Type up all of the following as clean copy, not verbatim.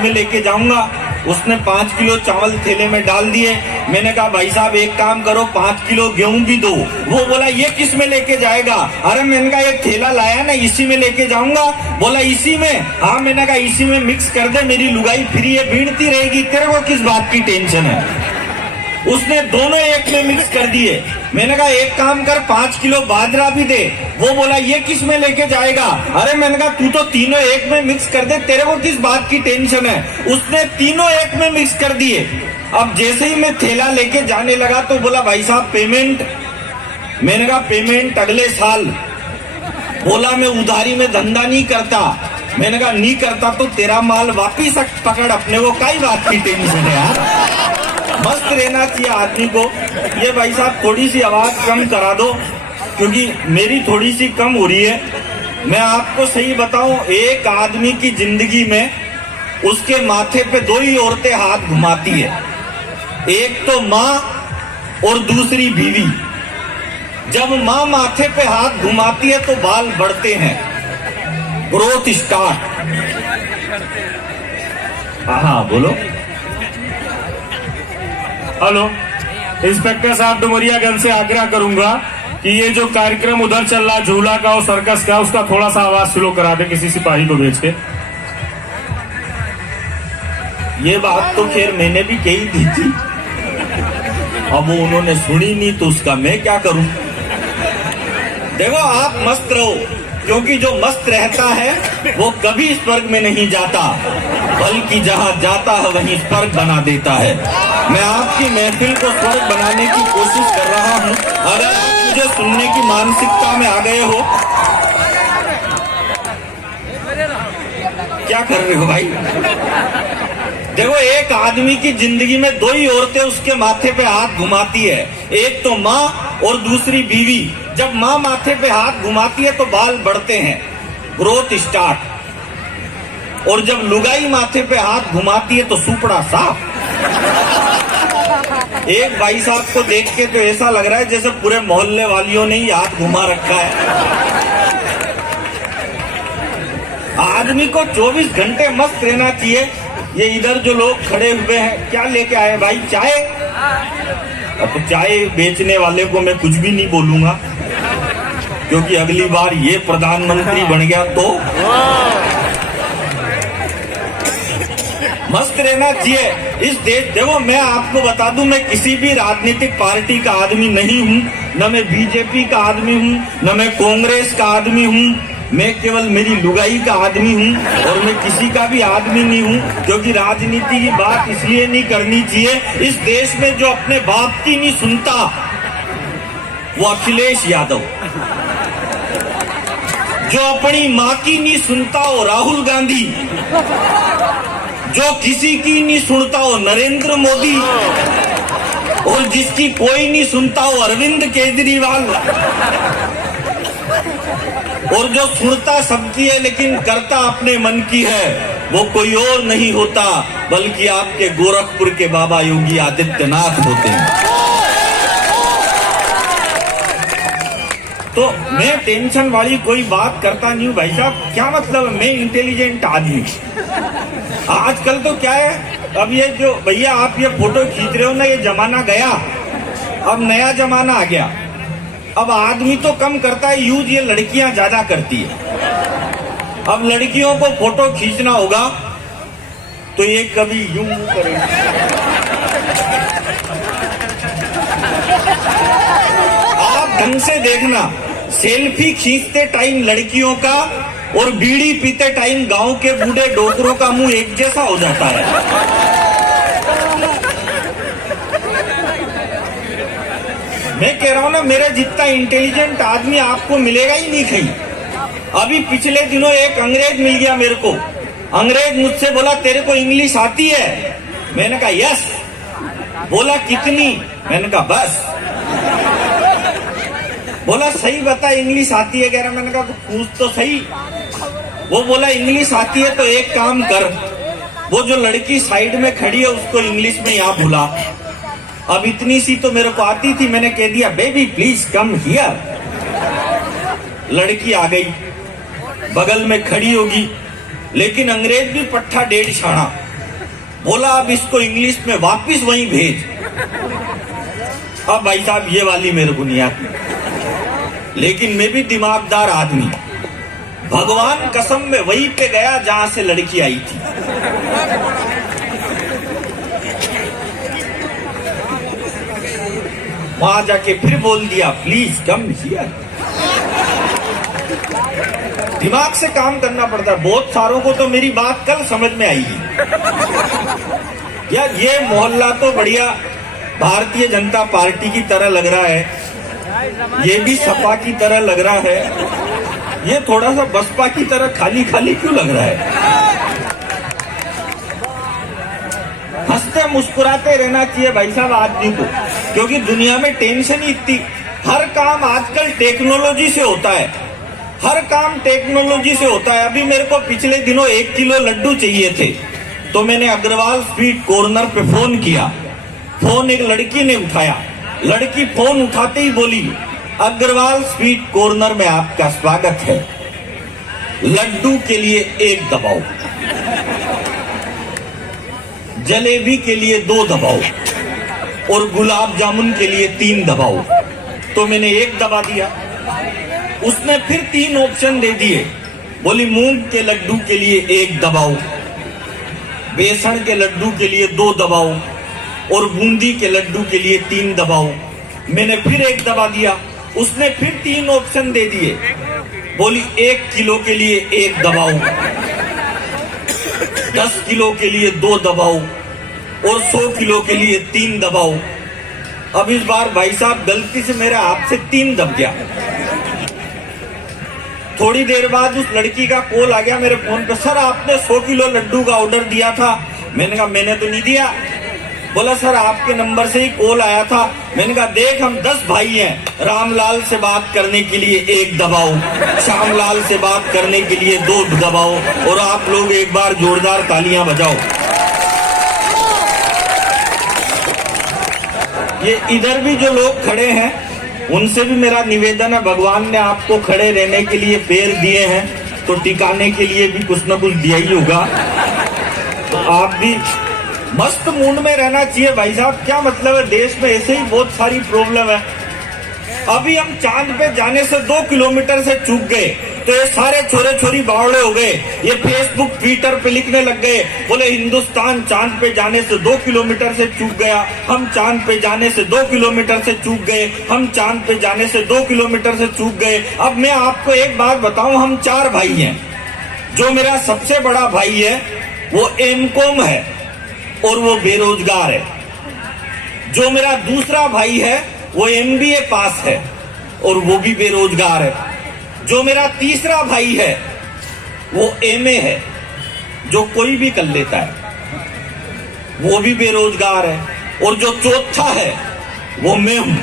में लेके जाऊंगा। उसने 5 किलो चावल थैले में डाल दिए। मैंने कहा भाई साहब एक काम करो 5 किलो गेहूं भी दो। वो बोला ये किस में लेके जाएगा? अरे मैंने कहा एक थैला लाया ना, इसी में लेके जाऊंगा। बोला इसी में? हाँ। मैंने कहा इसी में मिक्स कर दे, मेरी लुगाई फ्री है, भीड़ती रहेगी, तेरे को किस बात की टेंशन है? उसने दोनों एक में मिक्स कर दिए। मैंने कहा एक काम कर 5 किलो बाजरा भी दे। वो बोला ये किस में लेके जाएगा? अरे मैंने कहा तू तो तीनों एक में मिक्स कर दे, तेरे को किस बात की टेंशन है? उसने तीनों एक में मिक्स कर दिए। अब जैसे ही मैं थैला लेके जाने लगा तो बोला भाई साहब पेमेंट। मैंने कहा पेमेंट अगले साल। बोला मैं उधारी में धंधा नहीं करता। मैंने कहा नहीं करता तो तेरा माल वापिस पकड़, अपने को कई बात की टेंशन है यार। मस्त रहना चाहिए आदमी को। ये भाई साहब थोड़ी सी आवाज कम करा दो, क्योंकि मेरी थोड़ी सी कम हो रही है। मैं आपको सही बताऊं, एक आदमी की जिंदगी में उसके माथे पे 2 ही औरतें हाथ घुमाती है, एक तो माँ और दूसरी बीवी। जब माँ माथे पे हाथ घुमाती है तो बाल बढ़ते हैं, ग्रोथ स्टार्ट। हाँ बोलो। हेलो, इंस्पेक्टर साहब डुमरियागंज से आग्रह करूंगा कि ये जो कार्यक्रम उधर चल रहा झूला का और सर्कस का, उसका थोड़ा सा आवाज स्लो करा दे किसी सिपाही को भेज के। ये बात तो खैर मैंने भी कही दी थी, अब वो उन्होंने सुनी नहीं तो उसका मैं क्या करूं। देखो आप मस्त रहो, क्योंकि जो मस्त रहता है वो कभी स्वर्ग में नहीं जाता, बल्कि जहां जाता है वहीं स्वर्ग बना देता है। मैं आपकी महफिल को स्वर्ग बनाने की कोशिश कर रहा हूं। अगर आप मुझे सुनने की मानसिकता में आ गए हो, क्या कर रहे हो भाई? देखो एक आदमी की जिंदगी में 2 ही औरतें उसके माथे पे हाथ घुमाती है, एक तो माँ और दूसरी बीवी। जब माँ माथे पे हाथ घुमाती है तो बाल बढ़ते हैं, ग्रोथ स्टार्ट। और जब लुगाई माथे पे हाथ घुमाती है तो सुपड़ा साफ। एक भाई साहब को देख के तो ऐसा लग रहा है जैसे पूरे मोहल्ले वालियों ने ही हाथ घुमा रखा है। आदमी को 24 घंटे मस्त रहना चाहिए। ये इधर जो लोग खड़े हुए हैं, क्या लेके आए भाई? चाय? अब तो चाय बेचने वाले को मैं कुछ भी नहीं बोलूंगा, क्योंकि अगली बार ये प्रधानमंत्री बन गया तो मस्त रहना चाहिए इस देश। देखो मैं आपको बता दूं, मैं किसी भी राजनीतिक पार्टी का आदमी नहीं हूं, न मैं बीजेपी का आदमी हूं, न मैं कांग्रेस का आदमी हूं। मैं केवल मेरी लुगाई का आदमी हूं और मैं किसी का भी आदमी नहीं हूं, क्योंकि राजनीति की बात इसलिए नहीं करनी चाहिए। इस देश में जो अपने बाप की नहीं सुनता वो अखिलेश यादव, जो अपनी माँ की नहीं सुनता वो राहुल गांधी, जो किसी की नहीं सुनता वो नरेंद्र मोदी, और जिसकी कोई नहीं सुनता वो अरविंद केजरीवाल, और जो सुनता सबकी है लेकिन करता अपने मन की है वो कोई और नहीं होता बल्कि आपके गोरखपुर के बाबा योगी आदित्यनाथ होते हैं। तो मैं टेंशन वाली कोई बात करता नहीं हूँ भाई साहब। क्या मतलब? मैं इंटेलिजेंट आदमी। आजकल तो क्या है, अब ये जो भैया आप ये फोटो खींच रहे हो ना, ये जमाना गया, अब नया जमाना आ गया। अब आदमी तो कम करता है यूज, ये लड़कियां ज्यादा करती है। अब लड़कियों को फोटो खींचना होगा तो ये कभी यूं करेंगे, आप ढंग से देखना। सेल्फी खींचते टाइम लड़कियों का और बीड़ी पीते टाइम गांव के बूढ़े डोकरों का मुंह एक जैसा हो जाता है। मैं कह रहा हूं ना, मेरे जितना इंटेलिजेंट आदमी आपको मिलेगा ही नहीं कहीं। अभी पिछले दिनों एक अंग्रेज मिल गया मेरे को। अंग्रेज मुझसे बोला तेरे को इंग्लिश आती है? मैंने कहा यस। बोला कितनी? मैंने कहा बस। बोला सही बता इंग्लिश आती है? कह रहा। मैंने कहा पूछ तो सही। वो बोला इंग्लिश आती है तो एक काम कर, वो जो लड़की साइड में खड़ी है उसको इंग्लिश में यहाँ बुला। अब इतनी सी तो मेरे को आती थी, मैंने कह दिया बेबी प्लीज कम हियर। लड़की आ गई, बगल में खड़ी होगी, लेकिन अंग्रेज भी पट्ठा 1.5 छाना। बोला अब इसको इंग्लिश में वापिस वहीं भेज। अब भाई साहब ये वाली मेरे को नहीं आती, लेकिन मैं भी दिमागदार आदमी, भगवान कसम में वहीं पे गया जहां से लड़की आई थी। वहां जाके फिर बोल दिया प्लीज कम हियर। दिमाग से काम करना पड़ता है। बहुत सारों को तो मेरी बात कल समझ में आएगी। यार ये मोहल्ला तो बढ़िया भारतीय जनता पार्टी की तरह लग रहा है, ये भी सपा की तरह लग रहा है, ये थोड़ा सा बसपा की तरह खाली खाली क्यों लग रहा है? हंसते मुस्कुराते रहना चाहिए भाई साहब आदमी को, क्योंकि दुनिया में टेंशन ही इतनी। हर काम आजकल टेक्नोलॉजी से होता है, हर काम टेक्नोलॉजी से होता है। अभी मेरे को पिछले दिनों 1 किलो लड्डू चाहिए थे, तो मैंने अग्रवाल स्वीट कॉर्नर पे फोन किया। फोन एक लड़की ने उठाया, लड़की फोन उठाते ही बोली अग्रवाल स्वीट कॉर्नर में आपका स्वागत है, लड्डू के लिए 1 दबाओ, जलेबी के लिए 2 दबाओ और गुलाब जामुन के लिए 3 दबाओ। तो मैंने 1 दबा दिया। उसने फिर 3 ऑप्शन दे दिए, बोली मूंग के लड्डू के लिए 1 दबाओ, बेसन के लड्डू के लिए 2 दबाओ और बूंदी के लड्डू के लिए 3 दबाओ। मैंने फिर 1 दबा दिया। उसने फिर 3 ऑप्शन दे दिए, बोली 1 किलो के लिए 1 दबाओ, 10 किलो के लिए 2 दबाओ और 100 किलो के लिए 3 दबाओ। अब इस बार भाई साहब गलती से मेरे हाथ से 3 दब गया। थोड़ी देर बाद उस लड़की का कॉल आ गया मेरे फोन पे, सर आपने 100 किलो लड्डू का ऑर्डर दिया था। मैंने कहा मैंने तो नहीं दिया। बोला सर आपके नंबर से ही कॉल आया था। मैंने कहा देख हम 10 भाई हैं, रामलाल से बात करने के लिए 1 दबाओ, श्यामलाल से बात करने के लिए 2 दबाओ और आप लोग एक बार जोरदार तालियां बजाओ। ये इधर भी जो लोग खड़े हैं उनसे भी मेरा निवेदन है, भगवान ने आपको खड़े रहने के लिए पैर दिए हैं तो टिकाने के लिए भी कुछ ना कुछ दिया ही होगा। तो आप भी मस्त मूड में रहना चाहिए भाई साहब। क्या मतलब है, देश में ऐसे ही बहुत सारी प्रॉब्लम है। अभी हम चांद पे जाने से 2 किलोमीटर से चूक गए तो ये सारे छोरे छोरी बावड़े हो गए। ये फेसबुक ट्विटर पे लिखने लग गए, बोले हिंदुस्तान चांद पे जाने से 2 किलोमीटर से चूक गया, हम चांद पे जाने से 2 किलोमीटर से चूक गए, हम चांद पे जाने से 2 किलोमीटर से चूक गए। अब मैं आपको एक बात बताऊं, हम 4 भाई हैं। जो मेरा सबसे बड़ा भाई है वो एमकॉम है और वो बेरोजगार है। जो मेरा दूसरा भाई है वो MBA पास है और वो भी बेरोजगार है। जो मेरा तीसरा भाई है वो MA है, जो कोई भी कर लेता है, वो भी बेरोजगार है। और जो चौथा है वो मैं हूं,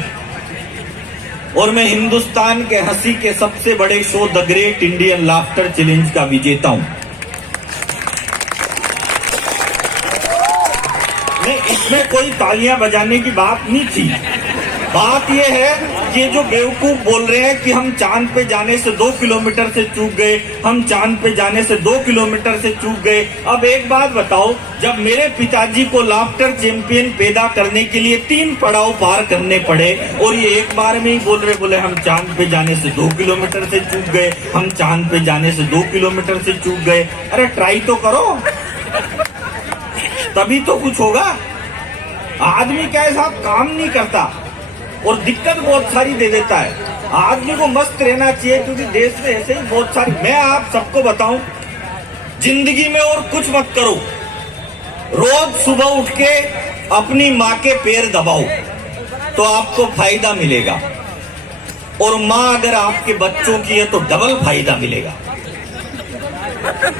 और मैं हिंदुस्तान के हंसी के सबसे बड़े show the great Indian laughter challenge का विजेता हूं। इसमें कोई तालियां बजाने की बात नहीं थी। बात यह है कि जो बेवकूफ बोल रहे हैं कि हम चांद पे जाने से 2 किलोमीटर से चूक गए, हम चांद पे जाने से 2 किलोमीटर से चूक गए। अब एक बात बताओ, जब मेरे पिताजी को लाफ्टर चैंपियन पैदा करने के लिए 3 पड़ाव पार करने पड़े और ये एक बार में ही बोल रहे, बोले हम चांद पे जाने से 2 किलोमीटर से चूक गए, हम चांद पे जाने से 2 किलोमीटर से चूक गए। अरे ट्राई तो करो, तभी तो कुछ होगा। आदमी क्या है साहब, काम नहीं करता और दिक्कत बहुत सारी दे देता है। आदमी को मस्त रहना चाहिए, क्योंकि देश में ऐसे ही बहुत सारी। मैं आप सबको बताऊं, जिंदगी में और कुछ मत करो, रोज सुबह उठ के अपनी माँ के पैर दबाओ तो आपको फायदा मिलेगा, और माँ अगर आपके बच्चों की है तो डबल फायदा मिलेगा।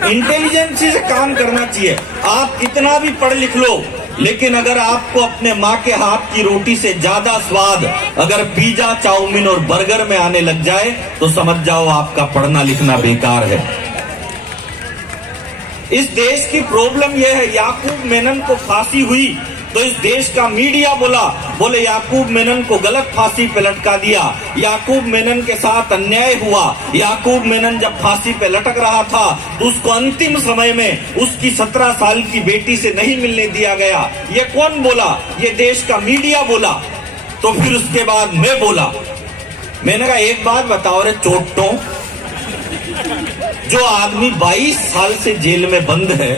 इंटेलिजेंसी से काम करना चाहिए। आप कितना भी पढ़ लिख लो, लेकिन अगर आपको अपने माँ के हाथ की रोटी से ज्यादा स्वाद अगर पिज्जा, चाउमीन और बर्गर में आने लग जाए तो समझ जाओ आपका पढ़ना लिखना बेकार है। इस देश की प्रॉब्लम यह है, याकूब मेनन को फांसी हुई तो इस देश का मीडिया बोले याकूब मेनन को गलत फांसी पे लटका दिया, याकूब मेनन के साथ अन्याय हुआ, याकूब मेनन जब फांसी पे लटक रहा था तो उसको अंतिम समय में उसकी 17 साल की बेटी से नहीं मिलने दिया गया। ये कौन बोला? ये देश का मीडिया बोला। तो फिर उसके बाद मैं बोला, मैंने कहा एक बात बताओ रे चोटों, जो आदमी 22 साल से जेल में बंद है,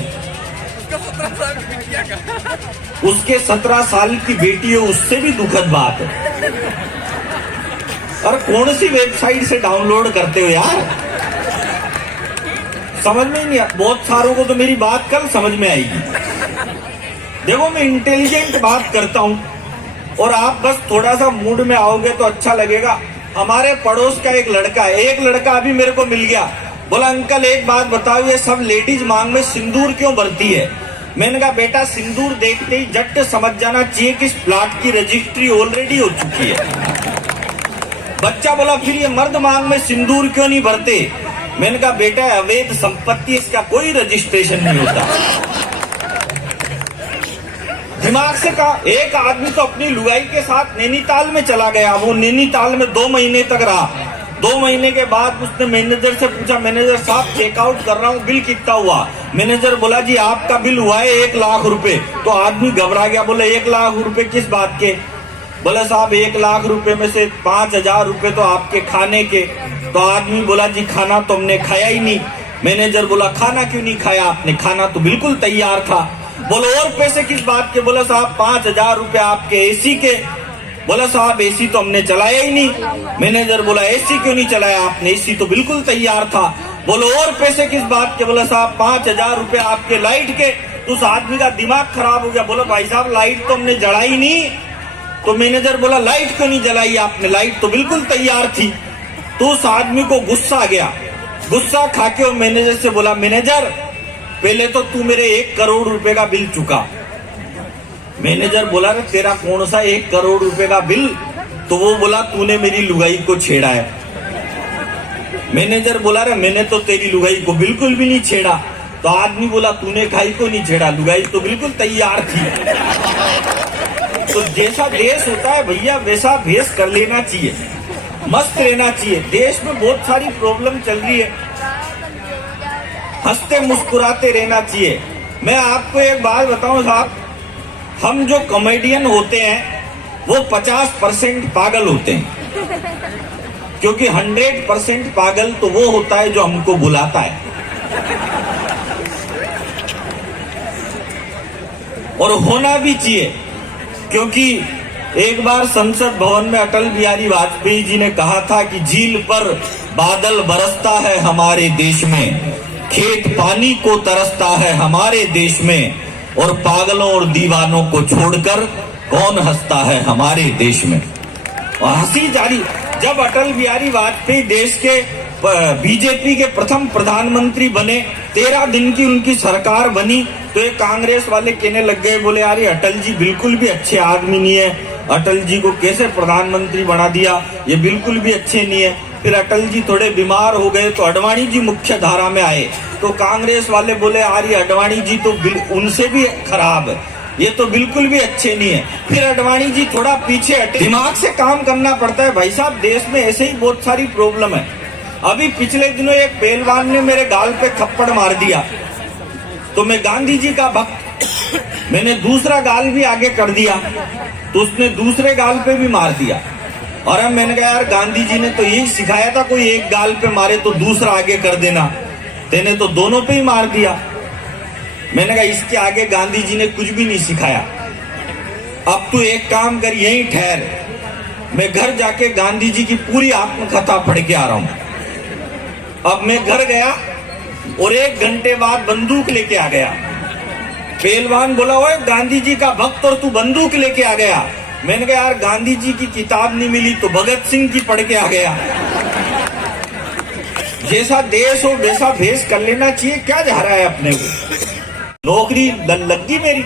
उसके 17 साल की बेटी है, उससे भी दुखद बात है। और कौन सी वेबसाइट से डाउनलोड करते हो यार, समझ में नहीं आता। बहुत सारों को तो मेरी बात कल समझ में आएगी। देखो मैं इंटेलिजेंट बात करता हूं और आप बस थोड़ा सा मूड में आओगे तो अच्छा लगेगा। हमारे पड़ोस का एक लड़का अभी मेरे को मिल गया, बोला अंकल एक बात बताओ, ये सब लेडीज मांग में सिंदूर क्यों भरती है? मैंने कहा बेटा सिंदूर देखते ही झट समझ जाना चाहिए कि इस प्लाट की रजिस्ट्री ऑलरेडी हो चुकी है। बच्चा बोला फिर ये मर्द मांग में सिंदूर क्यों नहीं भरते? मैंने कहा बेटा अवैध संपत्ति, इसका कोई रजिस्ट्रेशन नहीं होता। दिमाग से कहा। एक आदमी तो अपनी लुगाई के साथ नैनीताल में चला गया, वो नैनीताल में 2 महीने तक रहा। 2 महीने के बाद उसने मैनेजर से पूछा, मैनेजर साहब चेकआउट कर रहा हूँ, बिल कितना हुआ? मैनेजर बोला जी आपका बिल हुआ है 1 लाख रुपए। तो आदमी घबरा गया, बोले 1 लाख रुपए किस बात के? बोले साहब 1 लाख रुपए में से 5,000 रुपए तो आपके खाने के। तो आदमी बोला जी खाना तो हमने खाया ही नहीं। मैनेजर बोला खाना क्यों नहीं खाया आपने? खाना तो बिल्कुल तैयार था। बोलो और पैसे किस बात के? बोला साहब 5,000 रुपए आपके एसी के। बोला साहब एसी तो हमने चलाया ही नहीं। मैनेजर बोला एसी क्यों नहीं चलाया आपने? एसी तो बिल्कुल तैयार था। बोलो और पैसे किस बात के? बोला साहब 5,000 रुपए आपके लाइट के। तो उस आदमी का दिमाग खराब हो गया, बोला भाई साहब लाइट तो हमने जलाई नहीं। तो मैनेजर बोला लाइट क्यों नहीं जलाई आपने? लाइट तो बिल्कुल तैयार थी। तो उस आदमी को गुस्सा आ गया, गुस्सा खाके वो मैनेजर से बोला मैनेजर पहले तो तू मेरे 1 करोड़ रुपए का बिल चुका। मैनेजर बोला रे तेरा कौन सा 1 करोड़ रुपए का बिल? तो वो बोला तूने मेरी लुगाई को छेड़ा है। मैनेजर बोला रे मैंने तो तेरी लुगाई को बिल्कुल भी नहीं छेड़ा। तो आदमी बोला तूने खाई को नहीं छेड़ा, लुगाई तो बिल्कुल तैयार थी। तो जैसा देश होता है भैया वैसा भेष कर लेना चाहिए, मस्त रहना चाहिए। देश में बहुत सारी प्रॉब्लम चल रही है, हंसते मुस्कुराते रहना चाहिए। मैं आपको एक बात बताऊं साहब, हम जो कॉमेडियन होते हैं वो 50% पागल होते हैं, क्योंकि 100% पागल तो वो होता है जो हमको बुलाता है। और होना भी चाहिए, क्योंकि एक बार संसद भवन में अटल बिहारी वाजपेयी जी ने कहा था कि झील पर बादल बरसता है हमारे देश में, खेत पानी को तरसता है हमारे देश में, और पागलों और दीवानों को छोड़कर कौन हंसता है हमारे देश में। और हंसी जारी। जब अटल बिहारी वाजपेयी देश के बीजेपी के प्रथम प्रधानमंत्री बने, 13 दिन की उनकी सरकार बनी, तो ये कांग्रेस वाले कहने लग गए, बोले यार ये अटल जी बिल्कुल भी अच्छे आदमी नहीं है, अटल जी को कैसे प्रधानमंत्री बना दिया, ये बिल्कुल भी अच्छे नहीं है। फिर अटल जी थोड़े बीमार हो गए तो अडवाणी जी मुख्य धारा में आए, तो कांग्रेस वाले बोले यार ये अडवाणी जी तो उनसे भी खराब है, ये तो बिल्कुल भी अच्छे नहीं है। फिर अडवाणी जी थोड़ा पीछे हटे। दिमाग से काम करना पड़ता है भाई साहब, देश में ऐसे ही बहुत सारी प्रॉब्लम है। अभी पिछले दिनों एक पहलवान ने मेरे गाल पे थप्पड़ मार दिया, तो मैं गांधी जी का भक्त, मैंने दूसरा गाल भी आगे कर दिया, तो उसने दूसरे गाल पे भी मार दिया। और अब मैंने कहा यार गांधी जी ने तो यही सिखाया था, कोई एक गाल पे मारे तो दूसरा आगे कर देना, तेने तो दोनों पे ही मार दिया। मैंने कहा इसके आगे गांधी जी ने कुछ भी नहीं सिखाया। अब तू एक काम कर, यहीं ठहर, मैं घर जाके गांधी जी की पूरी आत्मकथा पढ़ के आ रहा हूं। अब मैं घर गया और 1 घंटे बाद बंदूक लेके आ गया। पहलवान बोला ओए गांधी जी का भक्त और तू बंदूक लेके आ गया। मैंने कहा यार गांधी जी की किताब नहीं मिली तो भगत सिंह की पढ़ के आ गया। जैसा देश हो वैसा भेष कर लेना चाहिए, क्या जा रहा है अपने को। नौकरी लग गई मेरी,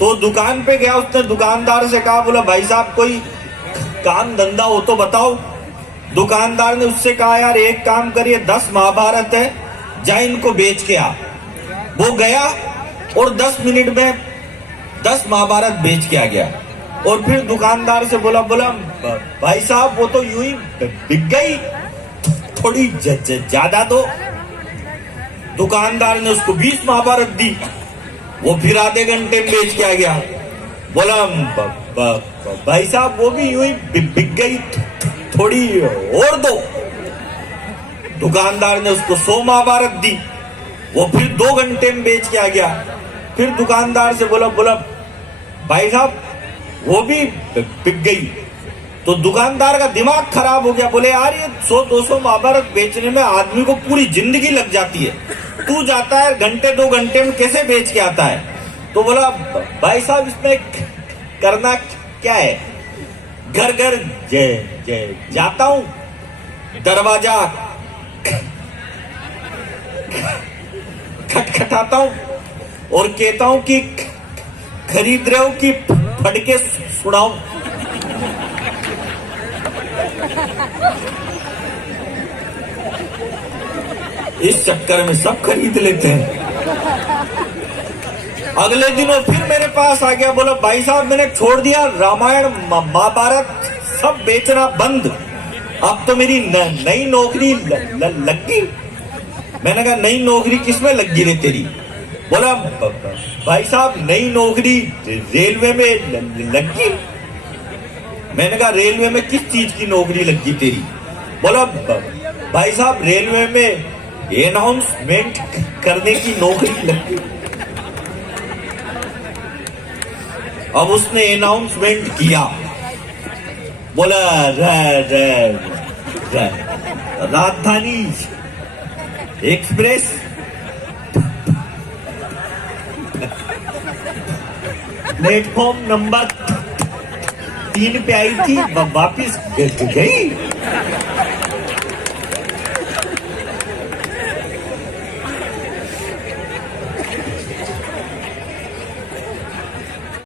तो दुकान पे गया, उसने दुकानदार से कहा, बोला भाई साहब कोई काम धंधा हो तो बताओ। दुकानदार ने उससे कहा यार एक काम करिए, 10 महाभारत है, जा इनको बेच के आ। वो गया और 10 मिनट में 10 महाभारत बेच के आ गया। और फिर दुकानदार से बोला भाई साहब वो तो यूं ही बिक गई, थोड़ी ज्यादा दो। दुकानदार ने उसको 20 महाभारत दी, वो फिर आधे घंटे में बेच के आ गया। बोला भाई साहब वो भी यूं ही बिक गई, थोड़ी और दो। दुकानदार ने उसको 100 महाभारत दी, वो फिर 2 घंटे में बेच के आ गया। फिर दुकानदार से बोला भाई साहब वो भी बिक गई। तो दुकानदार का दिमाग खराब हो गया, बोले यार ये 100-200 महाभारत बेचने में आदमी को पूरी जिंदगी लग जाती है, तू जाता है घंटे 2 घंटे में कैसे बेच के आता है। तो बोला भाई साहब इसमें करना क्या है, घर घर जाता हूं, दरवाजा खटखटाता हूं और कहता हूं कि खरीद रहे हो कि फटके सुनाऊं। इस चक्कर में सब खरीद लेते हैं। अगले दिनों फिर मेरे पास आ गया, बोला भाई साहब मैंने छोड़ दिया रामायण महाभारत सब बेचना बंद, अब तो मेरी नई नौकरी लग गई। मैंने कहा नई नौकरी किसमें लग गई रे तेरी। बोला भाई साहब नई नौकरी रेलवे में लग गई। मैंने कहा रेलवे में किस चीज की नौकरी लग गई तेरी। बोला भाई साहब रेलवे में अनाउंसमेंट करने की नौकरी लग गई। अब उसने अनाउंसमेंट किया, बोला राजधानी एक्सप्रेस प्लेटफॉर्म नंबर 3 पे आई थी, वापिस गई।